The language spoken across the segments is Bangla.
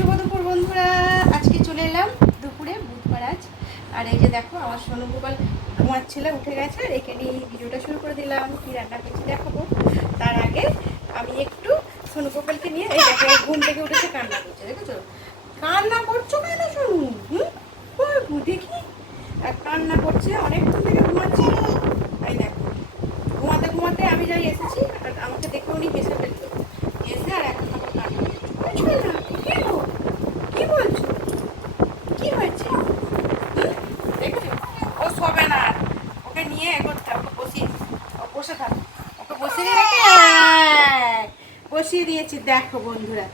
শুভ দুপুর বন্ধুরা। আজকে চলে এলাম দুপুরে, বুধবার আজ। আর এই যে দেখো আমার সোনু গোপাল ঘুমাচ্ছিল, উঠে গেছে। আর একে নিয়ে ভিডিওটা শুরু করে দিলাম। কি রান্না করছি দেখাবো। তার আগে আমি একটু সোনু গোপালকে নিয়ে, এই দেখো ঘুম থেকে উঠেছে, কান্না করছে, দেখেছো? কান্না করছো কেন সোনু? দেখি কান্না করছে, অনেকক্ষণ থেকে ঘুমাচ্ছি। এই দেখো ঘুমাতে ঘুমাতে আমি যাই এসেছি, আর আমাকে দেখে উনি হেসে ফেলতো, এসে আর এখন আমার কান্না করছে। কি বলছো? কি হয়েছে? দেখছো ও শোবে না, ওকে নিয়ে এগোতে, ওকে বসিয়ে, ও বসে থাকো, ওকে বসিয়ে রেখে বসিয়ে দিয়েছি। দেখো বন্ধুরা,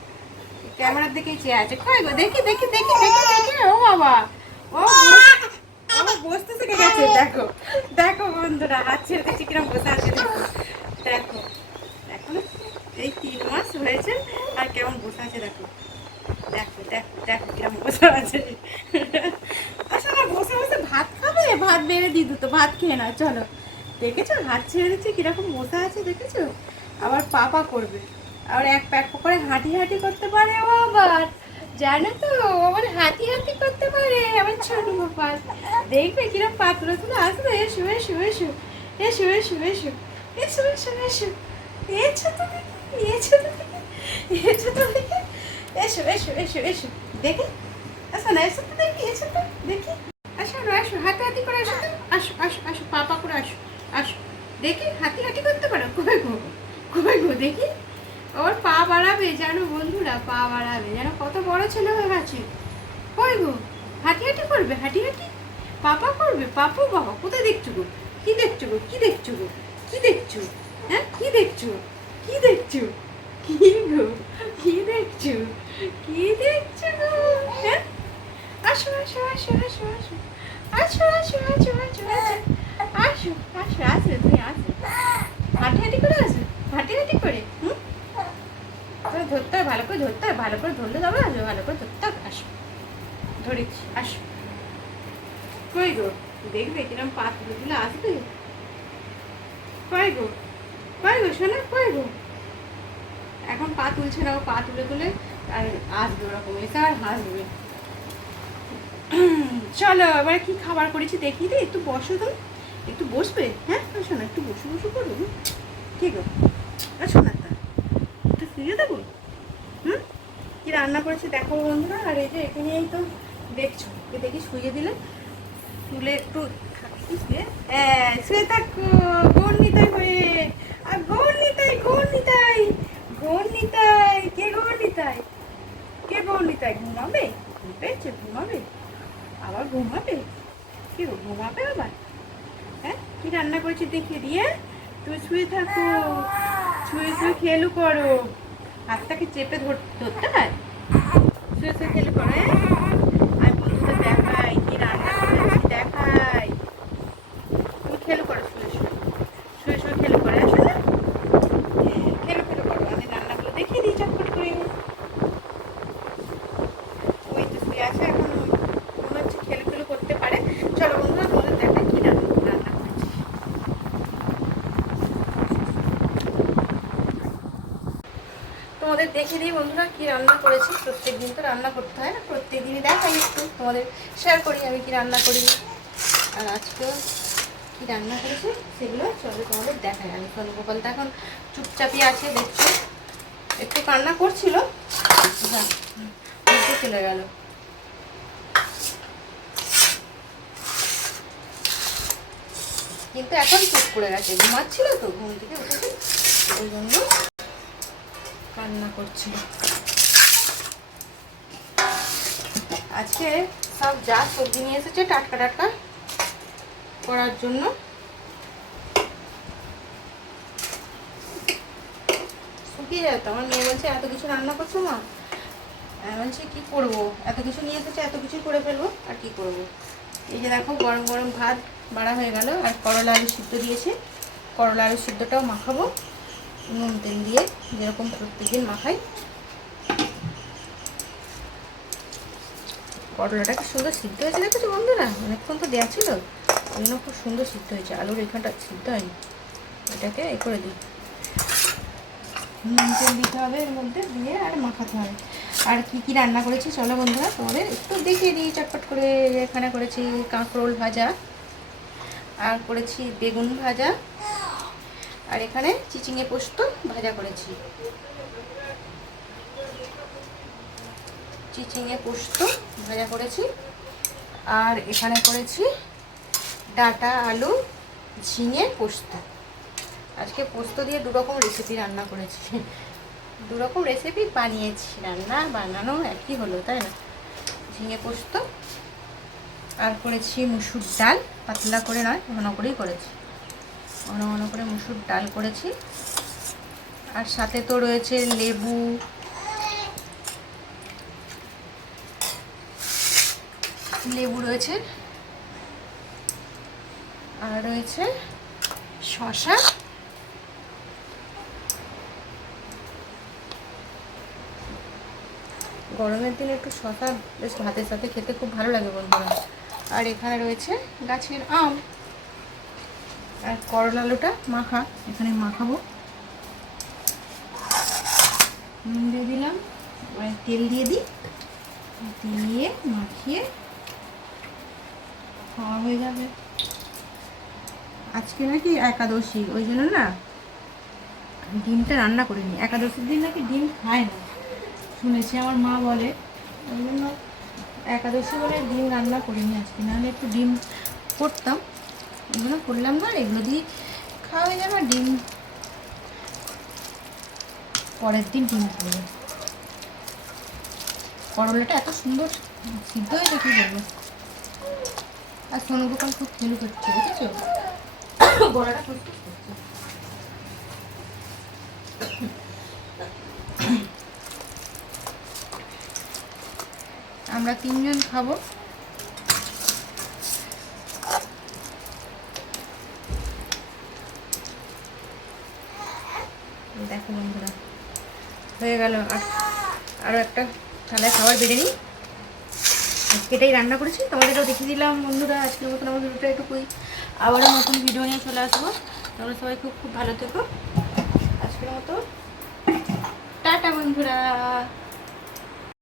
ক্যামেরার দিকেই চেয়ে আছে। কই গো, দেখি দেখি দেখি দেখি দেখি। ও বাবা, ও বসতে শিখে গেছে। দেখো দেখো বন্ধুরা, হাত ছেড়ে দিচ্ছি কিরম বসে আছে। দেখো দেখো দেখো, এই 3 মাস হয়েছে আর কেমন বসে আছে। দেখো দেখো দেখো দেখো কিরম বসে আছে। আসলে বসে বসে ভাত খাবে, ভাত বেড়ে দিই, দুটো ভাত খেয়ে না। চলো, দেখেছো হাত ছেড়ে দিচ্ছে কিরকম বসে আছে, দেখেছো? আবার পাপা করবে, আবার এক প্যাক করে হাঁটি হাঁটি করতে পারে। ও আবার জানো তো, আবার হাঁটি হাঁটি করতে পারে আমার ছোট গোপাল। দেখবে কিরম পা তুলে তুলে আসবে। এসো এসো এসো এসো এসো এসো এসো এসো এসো এসো তো দেখি, এসো তো দেখি, এসো তো দেখি, এসো এসো এসো এসো দেখি। আসো না, এসো তো দেখি, এসো তো দেখি। আসো না, আসো হাঁটি হাঁটি করে আসো তো। আসো আসো আসো, পাপা করে আসো। আসো দেখি, হাঁটি হাঁটি করতে পারো? কই গো, কই গো দেখি। ওর পা বাড়াবে জানো বন্ধুরা, পা বাড়াবে যেন, কত বড় ছেলে হয়ে গেছে। কই গো, হাঁটি হাঁটি করবে, হাঁটি হাঁটি পাপা করবে। পাপু বাবা, কোথায় দেখছো গো? কি দেখছো গো, কি দেখছো গো, কি দেখছো? হ্যাঁ কি দেখছো, কি দেখছো, কি গো, কি দেখছো, কি দেখছো গো? হ্যাঁ আসো আসো আসো আসো আসো আসো আসো আসো আসো আসো আসো আসো, তুমি আসো, হাঁটি হাঁটি করে আসো, হাঁটি হাঁটি করে। ধরতে হয় ভালো করে, ধরতে হয় ভালো করে, ধরলে তবে আসো, ভালো করে ধরতে হবে। আসো ধরেছি, আসো। কই গো, দেখবে কিরম পা তুলে তুলে আসবে। কই গো, কই গো শোনা, কই গো। এখন পা তুলছে না, ও পা তুলে তুলে আর আসবে, ওরকম এসে আর হাসবে। চলো এবার কি খাবার করেছি দেখিয়ে দিই। একটু বসো তো, একটু বসবে। হ্যাঁ আসো না, একটু বসে বসে করবো। ঠিক গো, আসো না, তা একটু শুয়ে দেবো। হুম, কি রান্না করেছি দেখো বন্ধুরা। আর এই যে এখানে এই তো দেখছো, দেখি শুয়ে দিলে, তুলে একটু শুয়ে, শুয়ে থাকো গৌরনিতাই হয়ে। আর গৌরনিতাই, গৌরনিতাই, গৌরনিতাই, কে গৌরনিতাই, কে গৌরনিতাই? ঘুমাবে, ঘুম পেয়েছে, ঘুমাবে, আবার ঘুমাবে। কি গো, ঘুমাবে আবার? হ্যাঁ কি রান্না করেছি দেখিয়ে দিয়ে। তুমি শুয়ে থাকো, শুয়ে শুয়ে খেলু করো। হাতটাকে চেপে ধরতে হয়, শুয়ে শুয়ে খেলু করো। আমি বন্ধুদের দেখাই কি রান্না করেছি, দেখাই। তুমি খেলু করো, শুয়ে শুয়ে, শুয়ে শুয়ে খেলু করে। আসো না, খেলু খেলু করো। আমি রান্নাগুলো দেখিয়ে দিই চটপট করে। ওই তো শুয়ে আছে, এখন মনে হচ্ছে খেলু খেলু করতে পারে। চলো বন্ধুরা, তোমাদের দেখাই কি রান্না রান্না করেছি। তোমাদের দেখে দিই বন্ধুরা কি রান্না করেছি। প্রত্যেক দিন তো রান্না করতে হয় না, প্রত্যেক দিনই দেখাই, একটু তোমাদের শেয়ার করি আমি কি রান্না করি। আর আজকেও কি রান্না করেছি সেগুলো চলো তোমাদের দেখাই। আমি সোনু গোপাল তো এখন চুপচাপই আছে, দেখছো একটু কান্না করছিল, হ্যাঁ উঠে চলে গেল। কিন্তু এখন চুপ করে গেছে, ঘুমাচ্ছিল তো, ঘুম থেকে উঠেছে, ওই জন্য কান্না করছিল। আজকে সব যা সবজি নিয়ে এসেছে টাটকা টাটকা করার জন্য। শুকিয়ে যায় তো। আমার মেয়ে বলছে এত কিছু রান্না করছো মা। আমি বলছি কী করবো, এত কিছু নিয়ে এসেছে, এত কিছুই করে ফেলবো, আর কি করব। এই যে দেখো গরম গরম ভাত বাড়া হয়ে গেল, আর করলা আলু সিদ্ধ দিয়েছে। করলা আলু সিদ্ধটাও মাখাবো নুন তেল দিয়ে, যেরকম প্রত্যেকদিন মাখাই। করলাটা কি সুন্দর সিদ্ধ হয়েছে দেখেছো বন্ধুরা, অনেকক্ষণ তো দেওয়া ছিল, ওই জন্য খুব সুন্দর সিদ্ধ হয়েছে। আলুর এখানটা সিদ্ধ হয়নি, এটাকে এ করে দিই, নুন তেল দিতে হবে এর মধ্যে, দিয়ে আর মাখাতে হবে। আর কি কি রান্না করেছি চলো বন্ধুরা তোমাদের একটু দেখিয়ে দিই চটপট করে। এখানে করেছি কাঁকরোল ভাজা, আর করেছি বেগুন ভাজা, আর এখানে চিচিঙে পোস্ত ভাজা করেছি, চিচিঙে পোস্ত ভাজা করেছি। আর এখানে করেছি ডাঁটা আলু ঝিঙে পোস্ত। আজকে পোস্ত দিয়ে দুরকম রেসিপি রান্না করেছি, দুরকম রেসিপি বানিয়েছি, রান্না বানানো একই হলো তাই না। ঝিঙে পোস্ত, আর করেছি মুসুর ডাল, পাতলা করে নয় ঘন করেই করেছি, ঘন ঘন করে মুসুর ডাল করেছি। আর সাথে তো রয়েছে লেবু, লেবু রয়েছে, আর রয়েছে শসা, গরমের দিনে একটু শসা বেশ ভাতের সাথে খেতে খুব ভালো লাগে বন্ধুরা। আর এখানে রয়েছে গাছের আম, আর করলা আলুটা মাখা, এখানে মাখাবো। নুন দিয়ে দিলাম, এবার তেল দিয়ে দিই, দিয়ে মাখিয়ে খাওয়া হয়ে যাবে। আজকে নাকি একাদশী, ওই জন্য না ডিমটা রান্না করিনি। একাদশীর দিন নাকি ডিম খায় না শুনেছি, আমার মা বলে, ওই জন্য একাদশী বলে ডিম রান্না করিনি আজকে, নাহলে একটু ডিম করতাম, এগুলো করলাম না। আর এগুলো দিয়ে খাওয়া হয়ে যাবে, ডিম পরের দিন ডিম করবো। করলাটা এত সুন্দর সিদ্ধ হয়েছে কি বলবো। আর সোনু গোপাল খুব খেলু করছে বুঝেছো, গলাটা খুশখুশ করছে। আমরা 3 জন খাবো। দেখো বন্ধুরা হয়ে গেল। আরও একটা থালায় খাবার বেড়ে নিই। আজকে এটাই রান্না করেছি, তোমাদেরও দেখিয়ে দিলাম বন্ধুরা। আজকের মতন আমার ভিডিওটা এটুকুই, আবারও নতুন ভিডিও নিয়ে চলে আসবো। তোমরা সবাই খুব খুব ভালো থেকো। আজকের মতো টাটা বন্ধুরা।